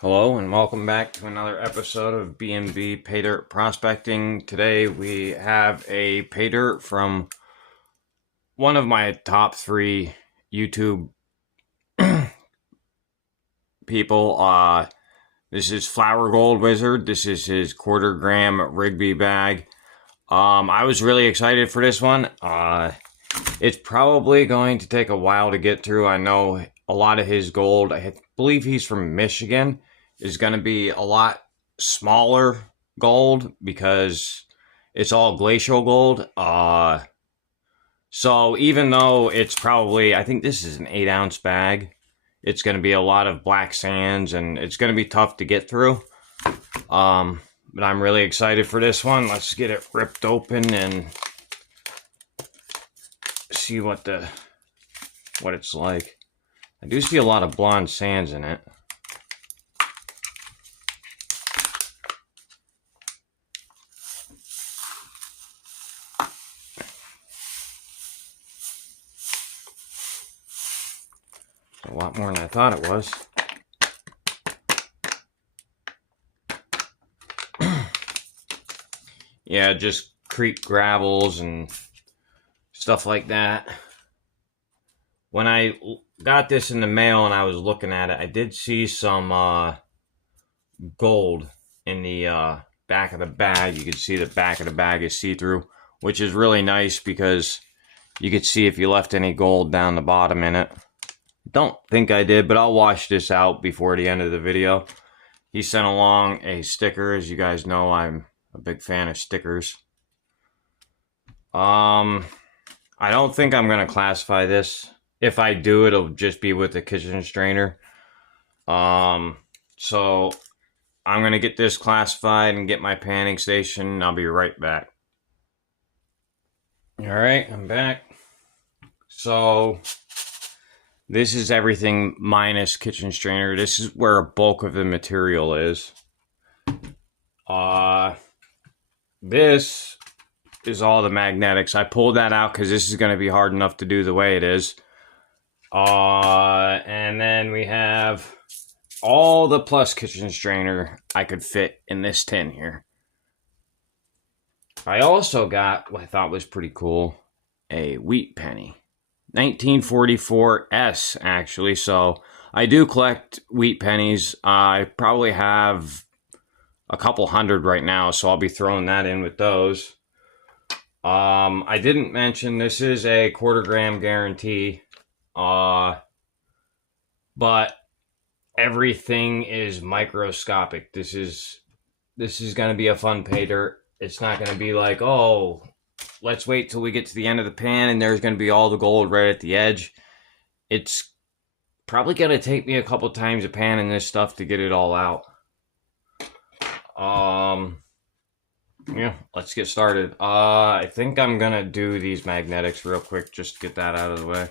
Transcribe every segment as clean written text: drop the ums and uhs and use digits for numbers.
Hello and welcome back to another episode of B&B Paydirt Prospecting. Today we have a paydirt from one of my top 3 YouTube people. This is Flower Gold Wizard. This is his 1/4 gram Rigby bag. I was really excited for this one. It's probably going to take a while to get through. I know a lot of his gold, I believe he's from Michigan, is going to be a lot smaller gold because it's all glacial gold. So even though it's probably, I think this is an 8-ounce bag, it's going to be a lot of black sands and it's going to be tough to get through. But I'm really excited for this one. Let's get it ripped open and see what it's like. I do see a lot of blonde sands in it. A lot more than I thought it was. Yeah, just creek gravels and stuff like that. When I got this in the mail and I was looking at it, I did see some gold in the back of the bag. You can see the back of the bag is see-through, which is really nice because you could see if you left any gold down the bottom in it. Don't think I did, but I'll wash this out before the end of the video. He sent along a sticker. As you guys know, I'm a big fan of stickers. I don't think I'm going to classify this. If I do, it'll just be with the kitchen strainer. So I'm going to get this classified and get my panning station. I'll be right back. All right, I'm back. So this is everything minus kitchen strainer. This is where a bulk of the material is. This is all the magnetics. I pulled that out because this is going to be hard enough to do the way it is. And then we have all the plus kitchen strainer I could fit in this tin here. I also got what I thought was pretty cool, a wheat penny. 1944 S, actually. So I do collect wheat pennies. I probably have a couple hundred right now, so I'll be throwing that in with those. I didn't mention this is a 1/4 gram guarantee. But everything is microscopic. This is going to be a fun pay dirt. It's not going to be like, oh, let's wait till we get to the end of the pan and there's going to be all the gold right at the edge. It's probably going to take me a couple times of panning this stuff to get it all out. Yeah, let's get started. I think I'm going to do these magnetics real quick just to get that out of the way.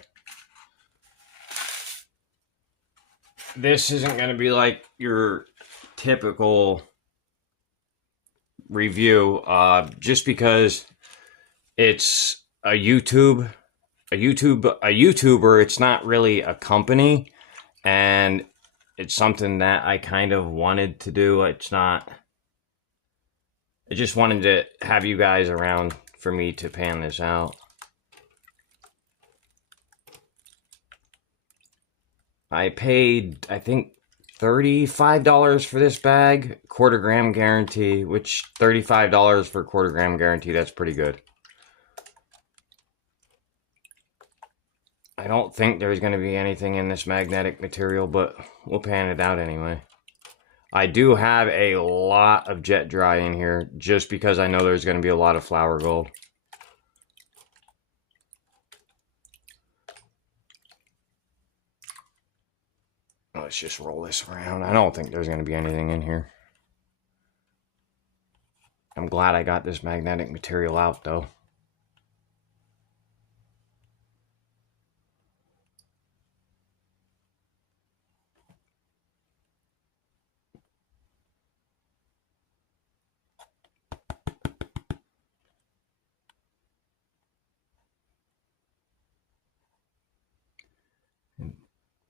This isn't going to be like your typical review, just because it's a YouTuber. It's not really a company, and it's something that I kind of wanted to do. It's not. I just wanted to have you guys around for me to pan this out. I paid, I think, $35 for this bag, 1/4 gram guarantee, which $35 for 1/4 gram guarantee, that's pretty good. I don't think there's going to be anything in this magnetic material, but we'll pan it out anyway. I do have a lot of jet dry in here, just because I know there's going to be a lot of flower gold. Let's just roll this around. I don't think there's going to be anything in here. I'm glad I got this magnetic material out, though. I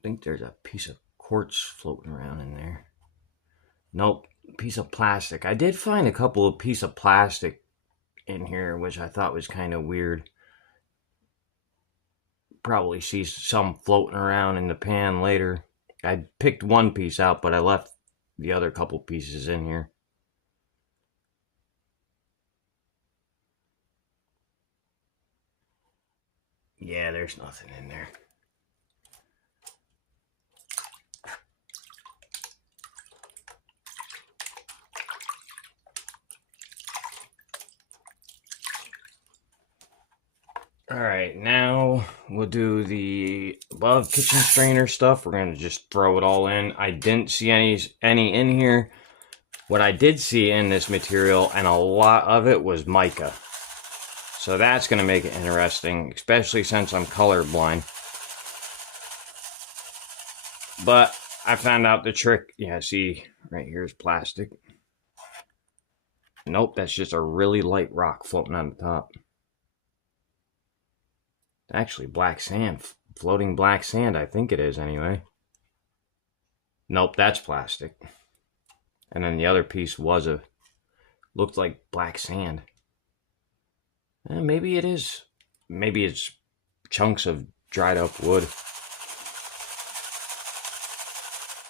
think there's a piece of quartz floating around in there. Nope, piece of plastic. I did find a couple of pieces of plastic in here, which I thought was kind of weird. Probably see some floating around in the pan later. I picked one piece out, but I left the other couple pieces in here. Yeah, there's nothing in there. Alright, now we'll do the above kitchen strainer stuff. We're going to just throw it all in. I didn't see any in here. What I did see in this material, and a lot of it, was mica. So that's going to make it interesting, especially since I'm colorblind. But I found out the trick. Yeah, see, right here is plastic. Nope, that's just a really light rock floating on the top. Actually, black sand. Floating black sand, I think it is anyway. Nope, that's plastic. And then the other piece looked like black sand. Maybe it is. Maybe it's chunks of dried up wood.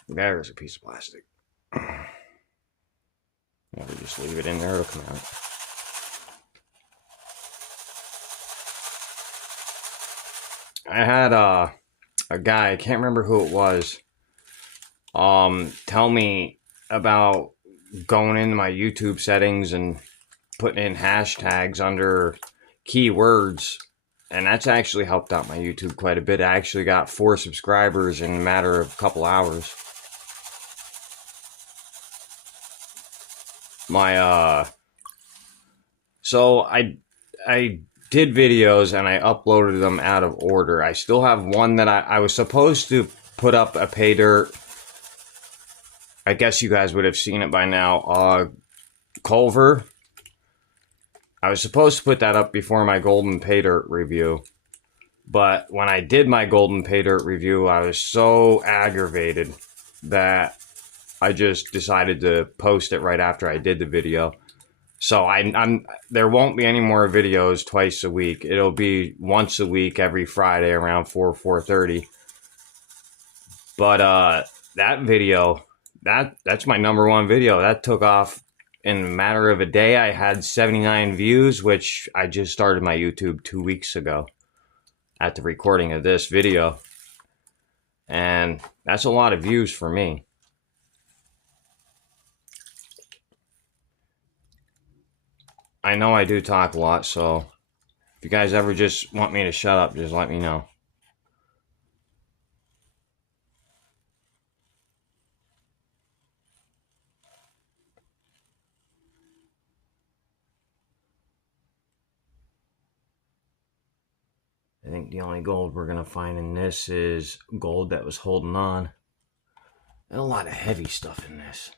There's a piece of plastic. Yeah, we just leave it in there, it'll come out. I had a guy, I can't remember who it was, tell me about going into my YouTube settings and putting in hashtags under keywords, and that's actually helped out my YouTube quite a bit. I actually got 4 subscribers in a matter of a couple hours. So I did videos and I uploaded them out of order. I still have one that I was supposed to put up a paydirt. I guess you guys would have seen it by now. Culver. I was supposed to put that up before my golden paydirt review. But when I did my golden paydirt review, I was so aggravated that I just decided to post it right after I did the video. So there won't be any more videos twice a week. It'll be once a week, every Friday around 4:30. But that video, that's my #1 video. That took off in a matter of a day. I had 79 views, which I just started my YouTube 2 weeks ago at the recording of this video. And that's a lot of views for me. I know I do talk a lot, so if you guys ever just want me to shut up, just let me know. I think the only gold we're going to find in this is gold that was holding on. And a lot of heavy stuff in this.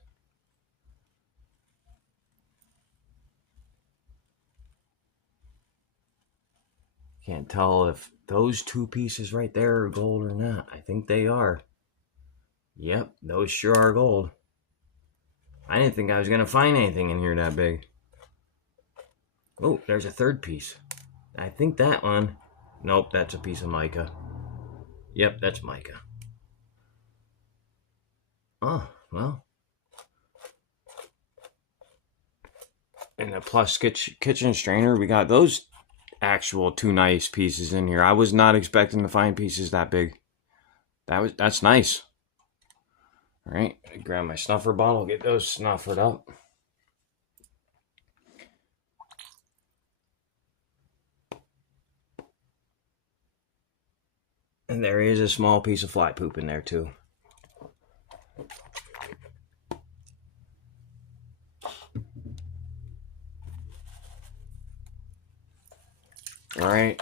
Can't tell if those 2 pieces right there are gold or not. I think they are. Yep, those sure are gold. I didn't think I was going to find anything in here that big. Oh, there's a 3rd piece. I think that one. Nope, that's a piece of mica. Yep, that's mica. Oh, well. In the plus kitchen strainer, we got those actual 2 nice pieces in here. I was not expecting to find pieces that big. That's nice. All right, grab my snuffer bottle, get those snuffered up. And there is a small piece of fly poop in there too. All right.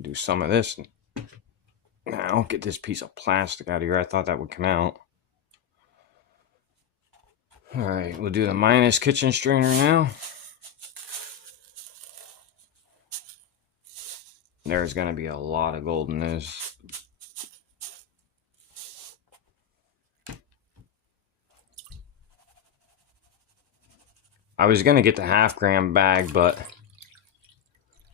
Do some of this. Now, get this piece of plastic out of here. I thought that would come out. All right, we'll do the minus kitchen strainer now. There's gonna be a lot of gold in this. I was gonna get the half-gram bag, but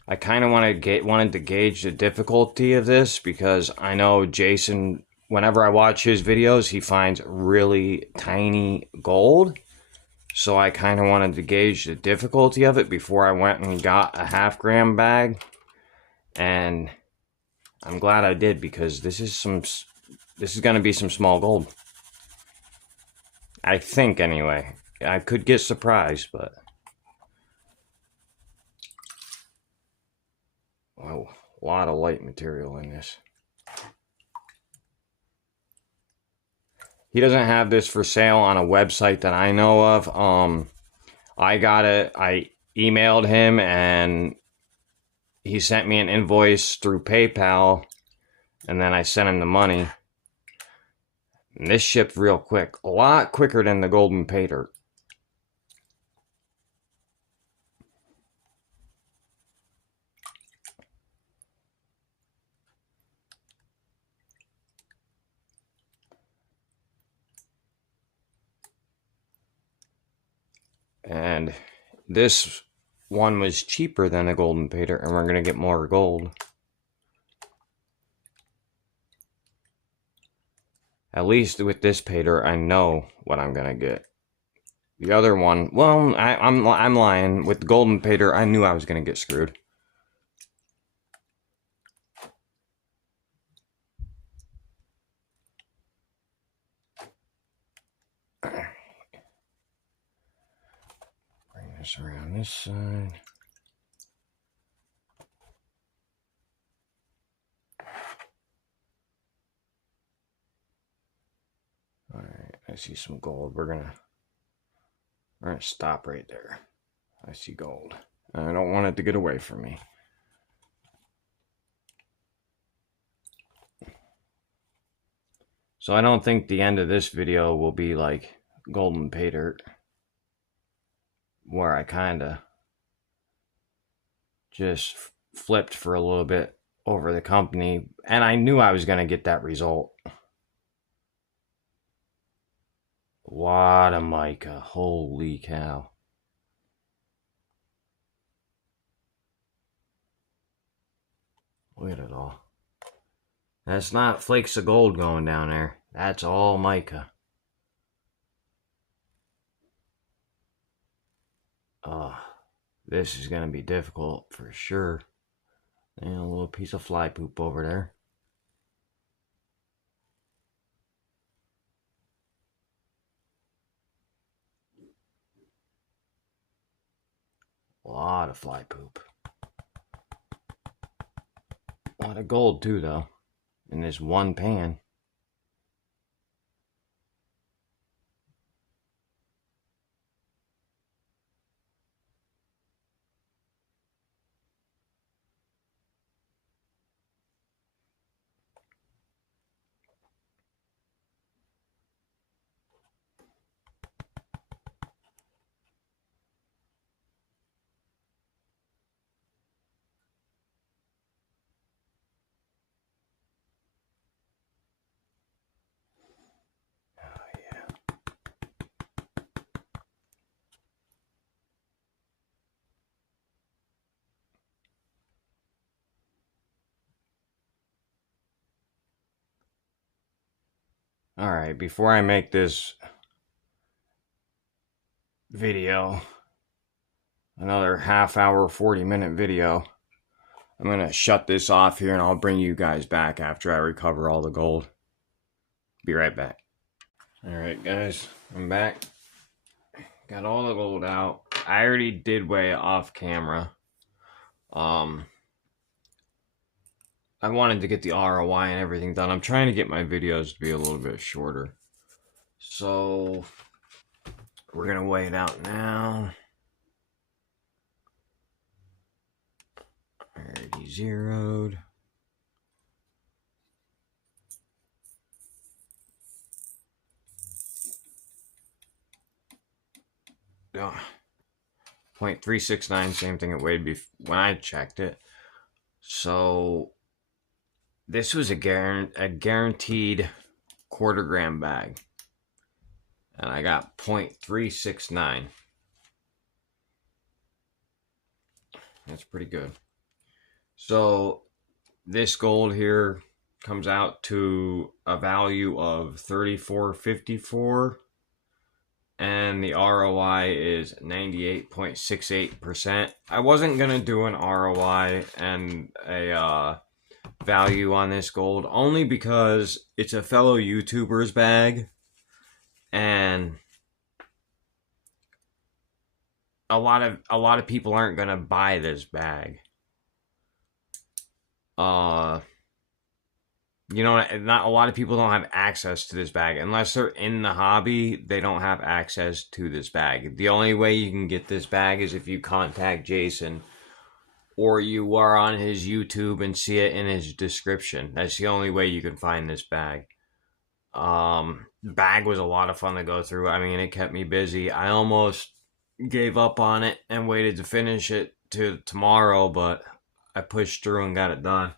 I kind of wanted to gauge the difficulty of this, because I know Jason, whenever I watch his videos, he finds really tiny gold. So I kind of wanted to gauge the difficulty of it before I went and got a half-gram bag. And I'm glad I did, because this is going to be some small gold. I think, anyway. I could get surprised, but... Whoa, a lot of light material in this. He doesn't have this for sale on a website that I know of. I got it. I emailed him, and he sent me an invoice through PayPal, and then I sent him the money. And this shipped real quick. A lot quicker than the golden pay dirt. And this one was cheaper than the golden pay dirt, and we're going to get more gold. At least with this pay dirt, I know what I'm going to get. The other one, well, I'm lying. With the golden pay dirt, I knew I was going to get screwed. Bring this around this side. Alright, I see some gold. We're gonna stop right there. I see gold. I don't want it to get away from me. So I don't think the end of this video will be like golden pay dirt, where I kinda just flipped for a little bit over the company, and I knew I was gonna get that result. A lot of mica, holy cow. Look at it all. That's not flakes of gold going down there. That's all mica. This is going to be difficult for sure. And a little piece of fly poop over there. A lot of fly poop. A lot of gold too, though, in this one pan. Alright, before I make this video, another half hour, 40-minute video, I'm going to shut this off here, and I'll bring you guys back after I recover all the gold. Be right back. Alright guys, I'm back. Got all the gold out. I already did weigh it off camera. I wanted to get the ROI and everything done. I'm trying to get my videos to be a little bit shorter. So, we're going to weigh it out now. Already zeroed. Oh, 0.369, same thing it weighed when I checked it. So this was a guaranteed quarter gram bag, and I got 0.369. That's pretty good. So this gold here comes out to a value of 34.54, and the ROI is 98.68%. I wasn't gonna do an ROI and a value on this gold only because it's a fellow YouTuber's bag, and a lot of people aren't gonna buy this bag. You know, not a lot of people don't have access to this bag unless they're in the hobby. They don't have access to this bag. The only way you can get this bag is if you contact Jason, or you are on his YouTube and see it in his description. That's the only way you can find this bag. Bag was a lot of fun to go through. I mean, it kept me busy. I almost gave up on it and waited to finish it to tomorrow, but I pushed through and got it done.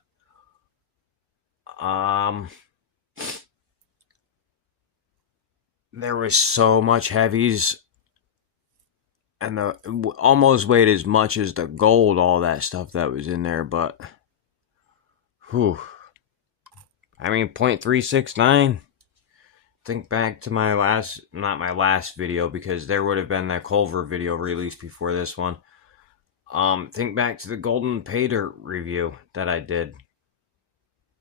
There was so much heavies, and almost weighed as much as the gold, all that stuff that was in there, but whew. I mean, 0.369. Think back to my last, not my last video, because there would have been that Culver video released before this one. Think back to the golden paydirt review that I did.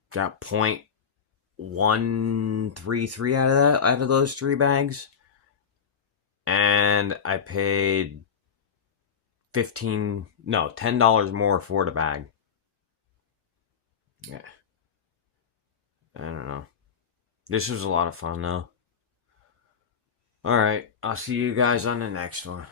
Got 0.133 out of those 3 bags, and I paid $10 more for the bag. Yeah, I don't know. This was a lot of fun though. Alright, I'll see you guys on the next one.